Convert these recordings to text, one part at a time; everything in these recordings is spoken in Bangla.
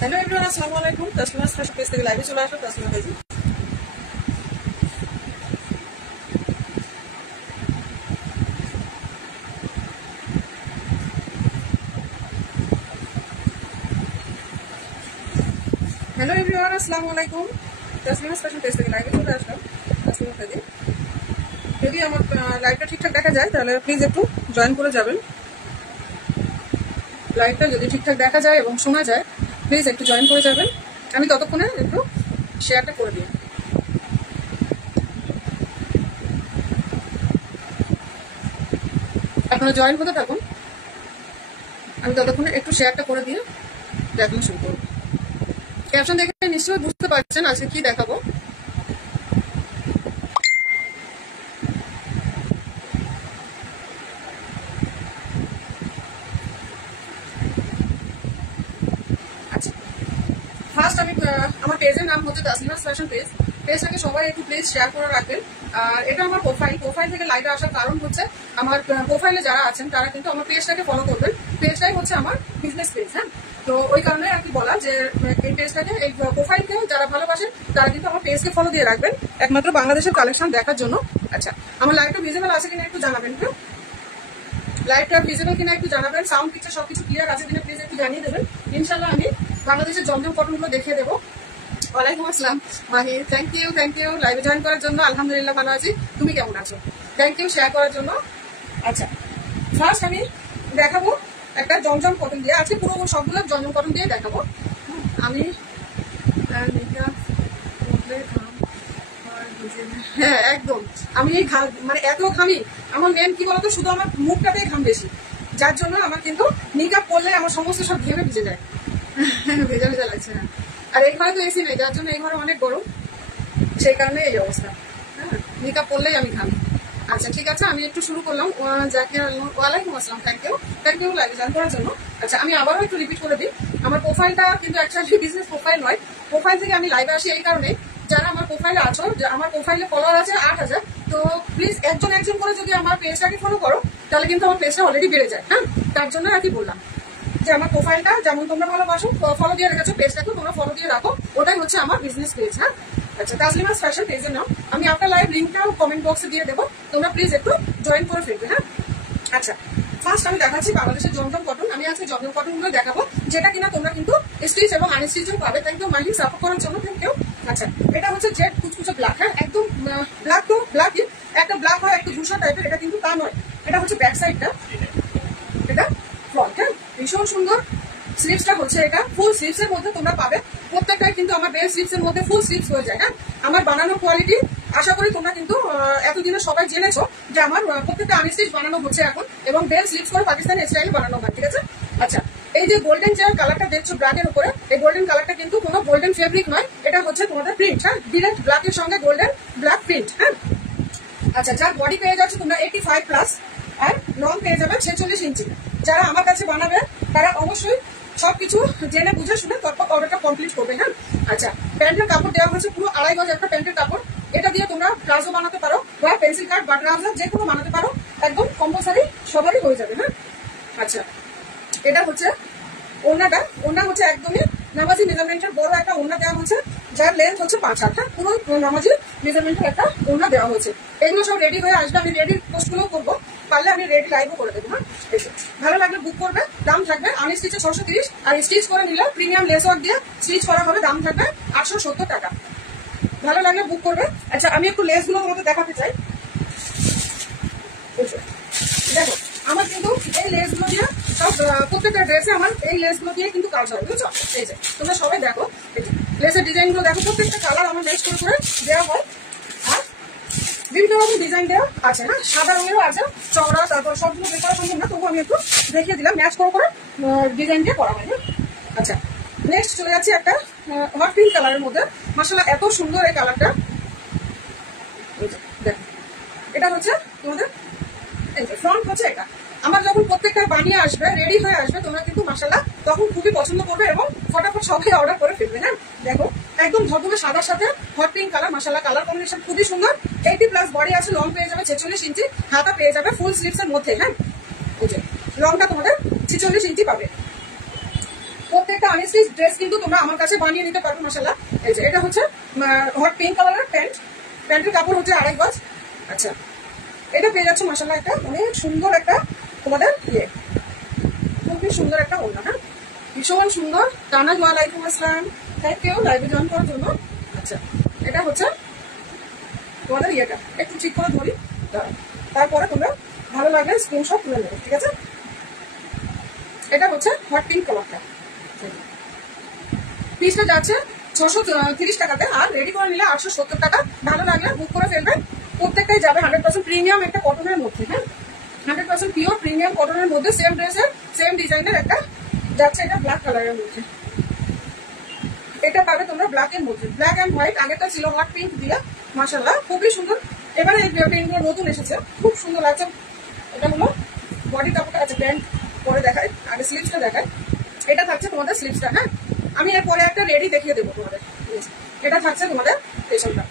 हेलो एवरीवन, अस्सलाम वालेकुम। तस्लीमा फैशन पेज থেকে লাইভে চলে আসো। तस्लीमा ভাই, हेलो एवरीवन, अस्सलाम वालेकुम। तस्लीमा फैशन पेज থেকে লাইভে চলে আসলাম। तस्लीमा ভাই, যদি আমার লাইভটা ঠিকঠাক দেখা যায় তাহলে প্লিজ একটু জয়েন করে যাবেন। লাইভটা যদি ঠিকঠাক দেখা যায় এবং শোনা যায় প্লিজ একটু জয়েন করে যাবেন। আমি ততক্ষণে একটু শেয়ারটা করে দিই। আপনারা জয়েন হতে থাকুন, আমি ততক্ষণে একটু শেয়ারটা করে দিয়ে দেখানো শুরু করব। ক্যাপশন দেখে নিশ্চয়ই বুঝতে পারছেন আজকে কি দেখাবো। আচ্ছা, ফার্স্ট আমি আমার পেজের নাম হচ্ছে তাসলিমা ফ্যাশন পেজ। পেজটাকে সবাই একটু প্লিজ শেয়ার করে রাখবেন। আর এটা আমার প্রোফাইল থেকে লাইভে আসার কারণ হচ্ছে আমার প্রোফাইলে যারা আছেন তারা কিন্তু আমার পেজটাকে ফলো করবেন। পেজটাই হচ্ছে আমার বিজনেস পেজ। হ্যাঁ, তো ওই কারণে আর কি বলা যে এই পেজটাকে, এই প্রোফাইলকে যারা ভালোবাসেন তারা কিন্তু আমার পেজকে ফলো দিয়ে রাখবেন একমাত্র বাংলাদেশের কালেকশন দেখার জন্য। আচ্ছা, আমার লাইভটা ভিজিবল আছে কিনা একটু জানাবেন। হ্যাঁ, লাইভটা ভিজিবল কিনা একটু জানাবেন। সাউন্ড পিকচার সবকিছু ক্লিয়ার আছে কিনা প্লিজ একটু জানিয়ে দেবেন। ইনশাল্লাহ আমি বাংলাদেশের জমজম কটনগুলো দেখিয়ে দেবো। ওয়ালাইকুম আসসালাম মাহির, থ্যাংক ইউ লাইভে জয়েন করার জন্য। আলহামদুলিল্লাহ ভালো আছি, তুমি কেমন আছো? থ্যাংক ইউ শেয়ার করার জন্য। আচ্ছা, ফার্স্ট আমি দেখাবো একটা জমজম কটন দিয়ে। আজকে পুরো সবগুলো জমজম কটন দিয়ে দেখাবো। আমি হ্যাঁ একদম, আমি মানে এত ঘামি। আমার মেন কি বলতো, শুধু আমার মুখটাতেই ঘাম বেশি, যার জন্য আমার কিন্তু নিকাব পরলে আমার সমস্ত সব ঘেমে ভিজে যায়। ভেজা ভেজা লাগছে। হ্যাঁ, আর এই ঘরে তো এসি নেই, যার জন্য এই ঘরে অনেক গরম, সেই কারণে এই অবস্থা। হ্যাঁ, নিকাব পরলেই আমি ঘামি। আচ্ছা ঠিক আছে, আমি একটু শুরু করলাম। ওয়ালাইকুম আসসালাম, থ্যাংক ইউ লাইভে জয়েন করার জন্য। আচ্ছা, আমি আবারও একটু রিপিট করে দিই, আমার প্রোফাইলটা কিন্তু অ্যাকচুয়ালি বিজনেস প্রোফাইল নয়। প্রোফাইল থেকে আমি লাইভে আসি এই কারণে, যারা আমার প্রোফাইলে আছো, আমার প্রোফাইলে ফলোয়ার আছে 8000, তো প্লিজ একজন একজন করে যদি আমার পেজটাকে ফলো করো তাহলে কিন্তু আমার পেজটা অলরেডি বেড়ে যায়। হ্যাঁ, তার জন্য আর কি বললাম যে আমার প্রোফাইলটা যেমন তোমরা ভালোবাসো, ফলো দিয়ে রেখেছো, পেজটাকে তোমরা ফলো দিয়ে রাখো, ওটাই হচ্ছে আমার বিজনেস পেজ। হ্যাঁ, আচ্ছা, তাসলিমাস ফ্যাশন পেজের নাম আমি আপনার লাইভ লিঙ্কটাও কমেন্ট বক্সে দিয়ে দেবো, তোমরা প্লিজ একটু জয়েন করে ফেলবে। হ্যাঁ, আচ্ছা, ফার্স্ট আমি দেখাচ্ছি বাংলাদেশের জমজম কটন। আমি আজকে জমজম কটনগুলো দেখাবো, যেটা কিনা তোমরা কিন্তু স্টিচ এবং আনস্টিচও পাবে। থ্যাংক ইউ মাহির, সাপোর্ট করার জন্য থ্যাংক ইউ। আচ্ছা, এটা হচ্ছে জেড কুচকুচে ব্ল্যাক। হ্যাঁ, একদম ব্ল্যাক, তো ব্ল্যাকই, একটা ব্ল্যাক হয় একটু ধূসর টাইপের, এটা কিন্তু তা নয়। এটা হচ্ছে ব্যাক সাইডটা, এটা ফ্রন্ট। হ্যাঁ, ভীষণ সুন্দর। স্লিভসটা হচ্ছে এটা ফুল স্লিভস এর মধ্যে তোমরা পাবে। প্রত্যেকটাই কিন্তু আমার বেল স্লিভস এর মধ্যে ফুল স্লিভস হয়ে যায়। হ্যাঁ, আমার বানানো কোয়ালিটি আশা করি তোমরা কিন্তু এতদিনে সবাই জেনেছো যে আমার প্রত্যেকটা আনস্টিচ বানানো হচ্ছে এখন, এবং বেল স্লিভস করে পাকিস্তানি স্টাইলে বানানো হয়। ঠিক আছে, আচ্ছা, এই যে গোল্ডেন যে কালারটা দেখছো ব্ল্যাক এর উপরে, এই গোল্ডেন কালারটা কিন্তু কোনো গোল্ডেন ফেব্রিক নয়, এটা হচ্ছে তোমাদের প্রিন্ট। হ্যাঁ, ডিরেক্ট ব্ল্যাকের সঙ্গে গোল্ডেন ব্ল্যাক প্রিন্ট। হ্যাঁ, আচ্ছা, যার বডি পেয়ে যাচ্ছে তোমরা 85+, আর লং পেয়ে যাবে 46 ইঞ্চি। যারা আমার কাছে বানাবে তারা অবশ্যই সবকিছু জেনে বুঝে শুনে তারপর অর্ডারটা কমপ্লিট করবে। হ্যাঁ, আচ্ছা, প্যান্টের কাপড় দেওয়া হয়েছে পুরো 2.5 গজ একটা প্যান্টের কাপড়। এটা দিয়ে তোমরা প্লাজো বানাতে পারো বা পেন্সিল কাট বা ট্রাউজার যে কোনো বানাতে পারো, একদম কম্পালসারি সবারই হয়ে যাবে। হ্যাঁ, আচ্ছা, এটা হচ্ছে ওড়নাটা। ওড়না হচ্ছে একদমই নামাজি মেজারমেন্টের বড় একটা ওড়না দেওয়া হচ্ছে, যার লেন্থ হচ্ছে 5 হাত। হ্যাঁ, পুরো নামাজি মেজারমেন্টের একটা ওড়না দেওয়া হয়েছে। এগুলো সব রেডি হয়ে আসবে, আমি রেডি পোস্টগুলোও করবো, পারলে আমি রেডি লাইভও করে দেবো। হ্যাঁ, ভালো লাগলে বুক করবে, দাম থাকবে আনস্টিচে 630, আর স্টিচ করে নিলে প্রিমিয়াম লেস ওয়ার্ক দিয়ে স্টিচ করা হবে, দাম থাকবে 870 টাকা। ভালো লাগলে বুক করবে। আচ্ছা, আমি একটু লেসগুলো তোমাকে দেখাতে চাই। দেখো, আমার কিন্তু এই লেসগুলো দিয়ে সব প্রত্যেকটা ড্রেসে আমার এই লেসগুলো দিয়ে কিন্তু কাজ হয়, বুঝছো? এই যে তোমরা সবাই দেখো, লেসের ডিজাইনগুলো দেখো, প্রত্যেকটা কালার আমার ম্যাচ করে করে দেওয়া হয়, আর বিভিন্ন রকম ডিজাইন দেওয়া আছে। হ্যাঁ, সাদা রঙেরও আছে, চওড়া, তারপর সবগুলো বের করা সম্ভব না, তবু আমি একটু দেখিয়ে দিলাম, ম্যাচ করে করে ডিজাইন দিয়ে করা হয়। আচ্ছা, নেক্সট চলে যাচ্ছে একটা হট পিঙ্ক কালারের মধ্যে। মাশাআল্লাহ, এত সুন্দর এই কালারটা। দেখো, এটা হচ্ছে তোমাদের ফ্রন্ট হচ্ছে এটা। আমার যখন প্রত্যেকটা বানিয়ে আসবে, রেডি হয়ে আসবে, তোমরা কিন্তু মাশাআল্লাহ তখন খুবই পছন্দ করবে এবং ফটাফট সবাই অর্ডার করে ফেলবে। হ্যাঁ, দেখো, একদম ধবধবে সাদার সাথে হট পিঙ্ক কালার। মাশাআল্লাহ, কালার কম্বিনেশন খুবই সুন্দর। 80+ বডি আছে, লং পেয়ে যাবে 46 ইঞ্চি, হাতা পেয়ে যাবে ফুল স্লিভস এর মধ্যে। হ্যাঁ, এই যে লংটা তোমাদের 46 ইঞ্চি পাবে। প্রত্যেকটা আনস্টিচ ড্রেস কিন্তু তোমরা আমার কাছে বানিয়ে নিতে পারবে মাশাআল্লাহ। এই যে এটা হচ্ছে হট পিঙ্ক কালারের প্যান্ট, প্যান্টের কাপড় হচ্ছে 2.5 গজ। আচ্ছা, এটা পেয়ে যাচ্ছে মাশাআল্লাহ একটা অনেক সুন্দর একটা তোমাদের খুবই সুন্দর একটা ওড়না। হ্যাঁ, ভীষণ সুন্দর। তানাজ ওয়ালাইকুম আসসালাম, থ্যাংক ইউ লাইভে জয়েন করার জন্য। আচ্ছা, এটা হচ্ছে তোমাদের একটু ঠিক করে ধরি, তারপরে তোমরা ভালো লাগলে স্ক্রিনশট তুলে নেবে, ঠিক আছে? এটা হচ্ছে হট পিঙ্ক কালারটা, পিসটা যাচ্ছে 630 টাকাতে, আর রেডি করে নিলে 870 টাকা। ভালো লাগলে বুক করে ফেলবে। প্রত্যেকটাই যাবে 100% প্রিমিয়াম একটা কটনের মধ্যে। হ্যাঁ, 100% পিওর প্রিমিয়াম কটনের মধ্যে, সেম ড্রেসের সেম ডিজাইনের একটা যাচ্ছে। এটা ব্ল্যাক কালারের মধ্যে, এটা পাবে তোমরা ব্ল্যাকের মধ্যে, ব্ল্যাক এন্ড হোয়াইট। আগেরটা ছিল হট পিঙ্ক দিয়ে, মাশাআল্লাহ খুবই সুন্দর। এবারে এই প্রিন্টগুলো নতুন এসেছে, খুব সুন্দর লাগছে। এটা হলো বডি কাপড়টা আছে, প্যান্ট পরে দেখায়, আগে স্লিভসটা দেখায়। এটা থাকছে তোমাদের স্লিভসটা। হ্যাঁ, আমি এরপরে একটা রেডি দেখিয়ে দেবো তোমাদের। এটা থাকছে তোমাদের পেছনটা,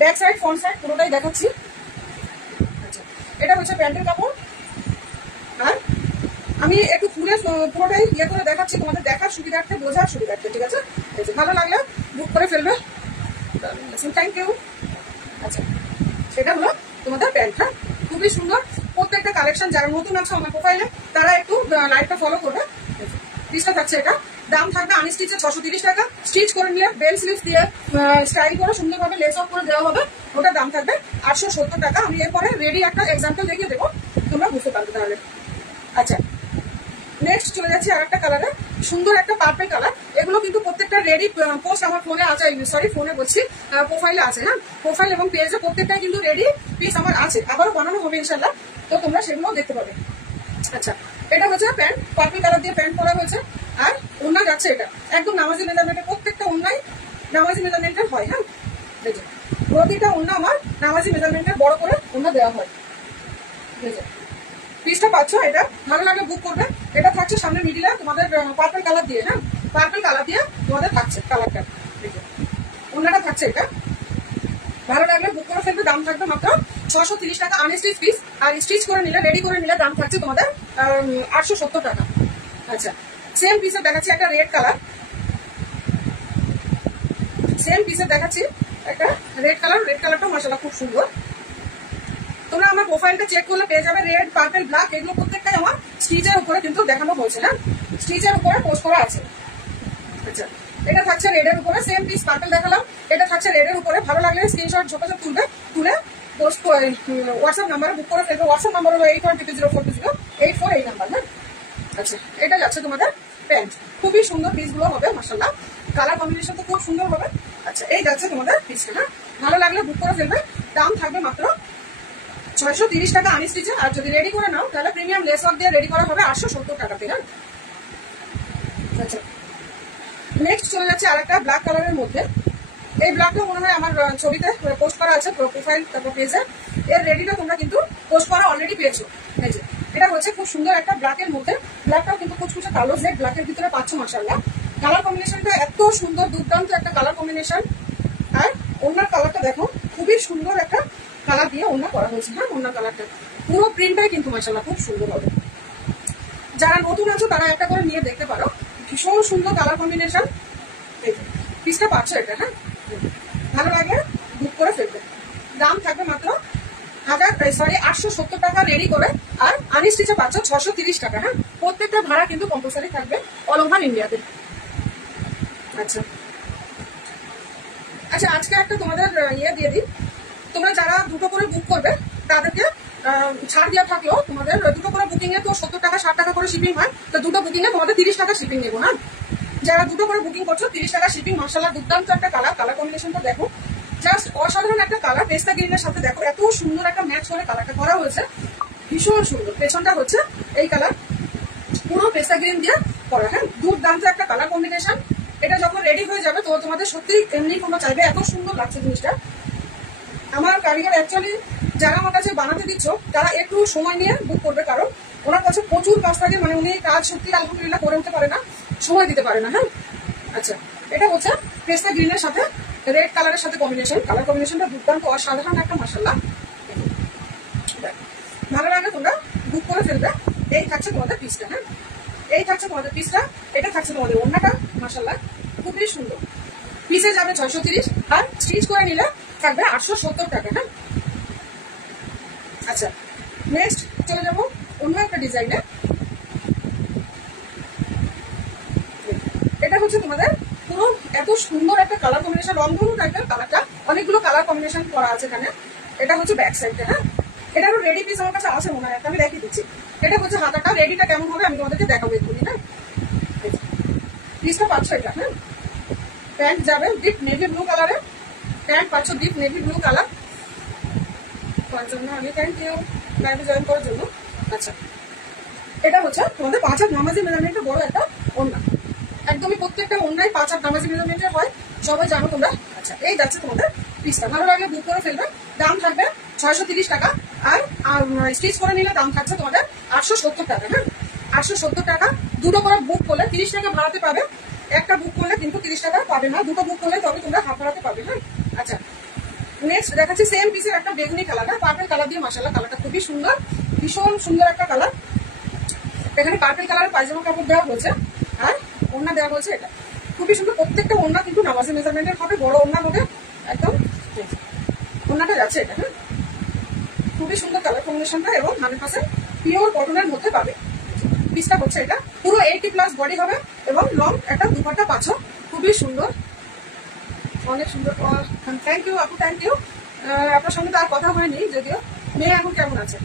ব্যাক সাইড ফ্রন্ট সাইড পুরোটাই দেখাচ্ছি। আচ্ছা, এটা হচ্ছে প্যান্টের কাপড়, আর আমি একটু খুলে পুরোটাই করে দেখাচ্ছি তোমাদের, দেখার সুবিধার্থে, বোঝার সুবিধার্থে, ঠিক আছে? ভালো লাগলে বুক করে ফেলবে, থ্যাংক ইউ। আচ্ছা, সেটা হলো তোমাদের প্যান্টটা, খুবই সুন্দর। প্রত্যেকটা কালেকশন যারা নতুন আছে আমার প্রোফাইলে, তারা একটু লাইভটা ফলো করবে। পিসটা থাকছে, এটা দাম থাকবে আনস্টিচে 630 টাকা। স্টিচ করে নিলে বেল স্লিভ দিয়ে স্টাইল করে সুন্দরভাবে লেস অফ করে দেওয়া হবে, ওটার দাম থাকবে 870 টাকা। আমি এরপরে রেডি একটা এক্সাম্পল দেখিয়ে দেবো, তোমরা বুঝতে পারবে তাহলে। আচ্ছা, নেক্সট চলে যাচ্ছি আর একটা কালারে, সুন্দর একটা পার্পল কালার। এগুলো কিন্তু প্রত্যেকটা রেডি পোস্ট আমার ফোনে আছে, সরি ফোনে বলছি, প্রোফাইলে আছে। হ্যাঁ, প্রোফাইল এবং পেজে প্রত্যেকটাই কিন্তু রেডি পিস আমার আছে, আবারও বানানো হবে ইনশাল্লাহ, তো তোমরা সেগুলো দেখতে পাবে। আচ্ছা, এটা হচ্ছে প্যান্ট, পার্পল কালার দিয়ে প্যান্ট করা হয়েছে, আর ওড়না যাচ্ছে এটা একদম নামাজি মেজারমেন্টের, প্রত্যেকটা ওড়নাই নামাজি মেজারমেন্টের হয়। হ্যাঁ, প্রতিটা ওড়না আমার নামাজি মেজারমেন্টের বড় করে ওড়না দেওয়া হয়। পিসটা পাচ্ছ, এটা ভালো লাগলে বুক করবে। এটা থাকছে সামনে মিডিলে তোমাদের পার্পল কালার দিয়ে। হ্যাঁ, পার্পল কালার দিয়ে তোমাদের থাকছে কালারটা, ওড়নাটা থাকছে এটা। ভালো লাগলে বুক করে ফেলবে, দাম থাকবে মাত্র 630 টাকা আনস্টিচ পিস, আর স্টিচ করে নিলে, রেডি করে নিলে দাম থাকছে তোমাদের 870 টাকা। আচ্ছা, সেম পিসে দেখাচ্ছি একটা রেড কালার, সেম পিসে দেখাচ্ছি একটা রেড কালার। রেড কালারটা মাশাআল্লাহ খুব সুন্দর। তোমরা আমার প্রোফাইলটা চেক করলে পেয়ে যাবে, রেড, পার্পল, ব্ল্যাক, এগুলো প্রত্যেকটাই আমার স্টিচের উপরে কিন্তু দেখানো হয়েছে। হ্যাঁ, স্টিচের উপরে পোস্ট করা আছে। আচ্ছা, এটা থাকছে রেডের উপরে, সেম পিস পার্পল দেখালাম, এটা থাকছে রেডের উপরে। ভালো লাগলে স্ক্রিনশট ঝোপাঝোপ তুলবে, তুলে পোস্ট হোয়াটসঅ্যাপ নাম্বারে বুক করে ফেলবে। হোয়াটসঅ্যাপ নাম্বার হলো 8122042084, এই নাম্বার। হ্যাঁ, আচ্ছা, এটা যাচ্ছে তোমাদের প্যান্ট, খুবই সুন্দর পিসগুলো হবে মাশাআল্লাহ, কালার কম্বিনেশন তো খুব সুন্দর হবে। আচ্ছা, এই যাচ্ছে তোমাদের পিসটা। হ্যাঁ, ভালো লাগলে বুক করে ফেলবে, দাম থাকবে মাত্র 630 টাকা আনস্টিচে, আর যদি রেডি করে নাও তাহলে প্রিমিয়াম লেস ওয়ার্ক দিয়ে রেডি করা হবে 870 টাকাতে। হ্যাঁ, আচ্ছা, নেক্সট চলে যাচ্ছে আর একটা ব্ল্যাক কালারের মধ্যে। এই ব্ল্যাকটা মনে হয় আমার ছবিতে পোস্ট করা আছে, প্রোফাইল তারপর পেজে। এর রেডিটা তোমরা কিন্তু পোস্ট করা অলরেডি পেয়েছো। এই যে এটা হচ্ছে খুব সুন্দর একটা ব্ল্যাকের মধ্যে, ব্ল্যাকটাও কিন্তু কুচকুচে কালো জেড ব্ল্যাকের ভিতরে পাচ্ছ মাশাআল্লাহ। কালার কম্বিনেশনটা এত সুন্দর, দুর্দান্ত একটা কালার কম্বিনেশন। আর ওনার কালারটা দেখো, খুবই সুন্দর একটা কালার দিয়ে ওনা করা হয়েছে। হ্যাঁ, ওনার কালারটা পুরো প্রিন্টটাই কিন্তু মাশাআল্লাহ খুব সুন্দর হবে। যারা নতুন আছো তারা একটা করে নিয়ে দেখতে পারো, ভীষণ সুন্দর কালার কম্বিনেশন। পিসটা পাচ্ছ এটা। হ্যাঁ, ভালো লাগলে বুক করে ফেলবে, দাম থাকবে মাত্র 870 টাকা রেডি করে, আর আনস্টিচে পাচ্ছ 630 টাকা। হ্যাঁ, প্রত্যেকটা ভাড়া কিন্তু কম্পালসারি থাকবে অল ওভার ইন্ডিয়াতে। আচ্ছা আচ্ছা, আজকে একটা তোমাদের দিয়ে দিই, তোমরা যারা দুটো করে বুক করবে তাদেরকে ছাড় দেওয়া থাকলেও, তোমাদের দুটো করে বুকিং এ তো 70 টাকা 60 টাকা করে শিপিং হয়, তো দুটো বুকিং এ তোমাদের 30 টাকা শিপিং নেবো। হ্যাঁ, যারা দুটো করে বুকিং করছো 30 টাকা শিপিং। মাশাআল্লাহ দুর্দান্ত একটা কালার, কালার কম্বিনেশনটা দেখো, জাস্ট অসাধারণ একটা কালার। পেস্তা গ্রিনের সাথে দেখো এত সুন্দর একটা ম্যাচ করে কালারটা করা হয়েছে, ভীষণ সুন্দর। পেছনটা হচ্ছে এই কালার, পুরো পেস্তা গ্রিন দিয়ে করা। হ্যাঁ, দুর্দান্ত একটা কালার কম্বিনেশন। এটা যখন রেডি হয়ে যাবে তো তোমাদের সত্যি এমনি তোমরা চাইবে, এত সুন্দর লাগছে জিনিসটা। আমার কারিগর অ্যাকচুয়ালি যারা আমার কাছে বানাতে দিচ্ছ তারা একটু সময় নিয়ে বুক করবে, কারণ ওনার কাছে প্রচুর কাজ থাকে, মানে উনি কাজ সত্যি আলহামদুলিল্লাহ করে উঠতে পারে না, সময় দিতে পারে না। হ্যাঁ, আচ্ছা, এটা হচ্ছে পেস্তা গ্রিনের সাথে রেড কালারের সাথে কম্বিনেশন, কালার কম্বিনেশনটা দুর্দান্ত অসাধারণ একটা মাশাআল্লাহ। ভালো লাগলে তোমরা বুক করে ফেলবে, এই থাকছে তোমাদের পিসটা। হ্যাঁ, এই থাকছে তোমাদের পিসটা, এটা থাকছে তোমাদের ওড়নাটা, মাশাআল্লাহ খুবই সুন্দর। পিসে যাবে 630 আর স্টিচ করে নিলে থাকবে 870 টাকা। হ্যাঁ, আচ্ছা নেক্সট চলে যাবো অন্য একটা ডিজাইনে। এটা হচ্ছে তোমাদের পুরো এত সুন্দর একটা কালার কম্বিনেশন, রংধনু টাইপের কালারটা, অনেকগুলো কালার কম্বিনেশন করা আছে এখানে। এটা হচ্ছে ব্যাক সাইডটা। হ্যাঁ, এটারও রেডি পিস আমার কাছে আছে মনে হয়, আমি দেখিয়ে দিচ্ছি। এটা হচ্ছে হাতাটা, রেডিটা কেমন হবে আমি তোমাদেরকে দেখাবো এক্ষুনি। হ্যাঁ, পিসটা পাচ্ছ এটা। হ্যাঁ, প্যান্ট যাবে ডিপ নেভি ব্লু কালারে, প্যান্ট পাচ্ছ ডিপ নেভি ব্লু কালার। তার জন্য আমি থ্যাংক ইউ লাইভে জয়েন করার জন্য। আচ্ছা, এটা হচ্ছে তোমাদের 5 হাত নামাজি মেজারমেন্টের বড় একটা ওড়না, একদমই প্রত্যেকটা ওড়নায় 5 হাত নামাজি মেজারমেন্টের হয়, সবাই জানো তোমরা। আচ্ছা, এই যাচ্ছে তোমাদের পিসটা, ভালো লাগলে বুক করে ফেলবে। দাম থাকবে 630 টাকা আর স্টিচ করে নিলে দাম থাকছে তোমাদের 870 টাকা। হ্যাঁ, 870 টাকা। দুটো করে বুক করলে 30 টাকা ভাড়াতে পাবে, একটা বুক করলে কিন্তু 30 টাকা পাবে না, দুটো বুক করলে তবে তোমরা হাফ ভাড়াতে পাবে। হ্যাঁ, আচ্ছা নেক্সট দেখাচ্ছি সেম পিসের একটা বেগুনি কালার, হ্যাঁ পার্পল কালার দিয়ে, মাশাআল্লাহ কালারটা খুবই সুন্দর, ভীষণ সুন্দর একটা কালার। এখানে পার্পল কালারের পায়জামা কাপড় দেওয়া হয়েছে আর ওড়না দেওয়া হয়েছে, এটা খুবই সুন্দর। প্রত্যেকটা ওড়না কিন্তু নামাজি মেজারমেন্টের হবে, বড় ওড়না হবে একদম। ওড়নাটা যাচ্ছে এটা। হ্যাঁ, খুবই সুন্দর কালার কম্বিনেশনটা এবং 100% পিওর কটনের মধ্যে পাবে। পিসটা হচ্ছে এটা, পুরো 80+ বডি হবে এবং লং একটা দুপাট্টা পাচ্ছ, খুবই সুন্দর, অনেক সুন্দর। থ্যাংক ইউ আপু, থ্যাংক ইউ। আপনার সঙ্গে তো আর কথা হয়নি যদিও। মেয়ে এখন কেমন আছে?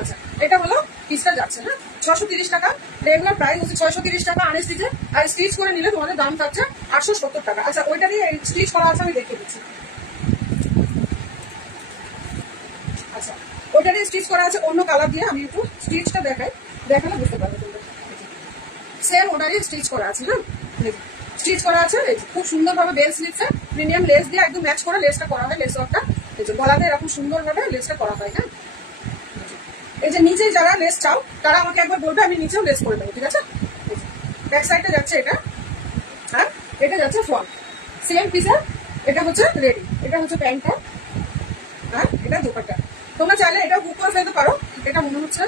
আচ্ছা, এটা হলো পিসটা যাচ্ছে। হ্যাঁ, 630 টাকা, রেগুলার প্রাইস হচ্ছে 630 টাকা আনস্টিচে, আর স্টিচ করে নিলে তোমাদের দাম থাকছে 870 টাকা। আচ্ছা, ওইটারই স্টিচ করা আছে, আমি দেখিয়ে দিচ্ছি। আচ্ছা, ওইটারই স্টিচ করা আছে অন্য কালার দিয়ে, আমি একটু স্টিচটা দেখালে বুঝতে পারবে তোমরা। সেম ওটারই স্টিচ করা আছে। হ্যাঁ, স্টিচ করা আছে, খুব সুন্দর ভাবে বেল স্লিপসে প্রিমিয়াম লেস দিয়ে একদম ম্যাচ করে লেসটা করা হয়, লেস ওয়ার্কটা গলাতে এরকম সুন্দর ভাবে লেসটা করা হয়। হ্যাঁ, এই যে নিচে যারা লেস চাও তারা আমাকে একবার বলবে, আমি নিচেও লেস করে দেবো, ঠিক আছে। ব্যাক সাইডটা যাচ্ছে এটা, হ্যাঁ এটা যাচ্ছে ফ্রন্ট, সেম পিসে। এটা হচ্ছে রেডি, এটা হচ্ছে প্যান্টটা, হ্যাঁ এটা দুপাট্টা। তোমরা চাইলে এটা বুক করে ফেলতে পারো। এটা মনে হচ্ছে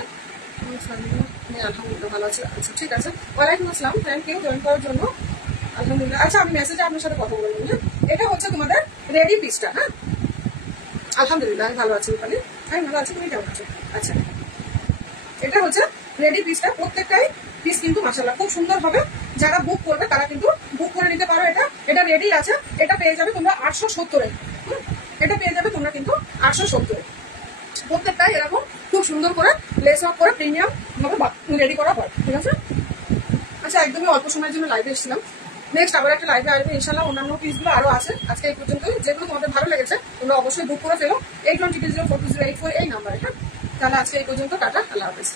আলহামদুলিল্লাহ ভালো আছে। আচ্ছা ঠিক আছে, ওয়ালাইকুম আসসালাম, থ্যাংক ইউ জয়েন করার জন্য, আলহামদুলিল্লাহ। আচ্ছা, আমি মেসেজে আপনার সাথে কথা বলবো। হ্যাঁ, এটা হচ্ছে তোমাদের রেডি পিসটা। হ্যাঁ, আলহামদুলিল্লাহ আমি ভালো আছি রূপালী, আমি ভালো আছি, তুমি কেমন আছো? আচ্ছা, এটা হচ্ছে রেডি পিসটা, প্রত্যেকটাই পিস কিন্তু মাশাআল্লাহ খুব সুন্দর হবে। যারা বুক করবে তারা কিন্তু বুক করে নিতে পারো। এটা রেডি আছে, এটা পেয়ে যাবে তোমরা 870-এ। এটা পেয়ে যাবে তোমরা কিন্তু 870-এ। প্রত্যেকটাই এরকম খুব সুন্দর করে লেস ওয়ার্ক করে প্রিমিয়াম ভাবে রেডি করা হয়, ঠিক আছে। আচ্ছা, একদমই অল্প সময়ের জন্য লাইভে এসেছিলাম, নেক্সট আবার একটা লাইভে আসবে ইনশাল্লাহ। অন্যান্য পিসগুলো আরো আছে, আজকে এই পর্যন্তই। যেগুলো তোমাদের ভালো লেগেছে তোমরা অবশ্যই বুক করে ফেলো 81004208 এই নাম্বারে। হ্যাঁ, তাহলে আজকে এই পর্যন্ত, টাটা, আল্লাহ হাফেজ।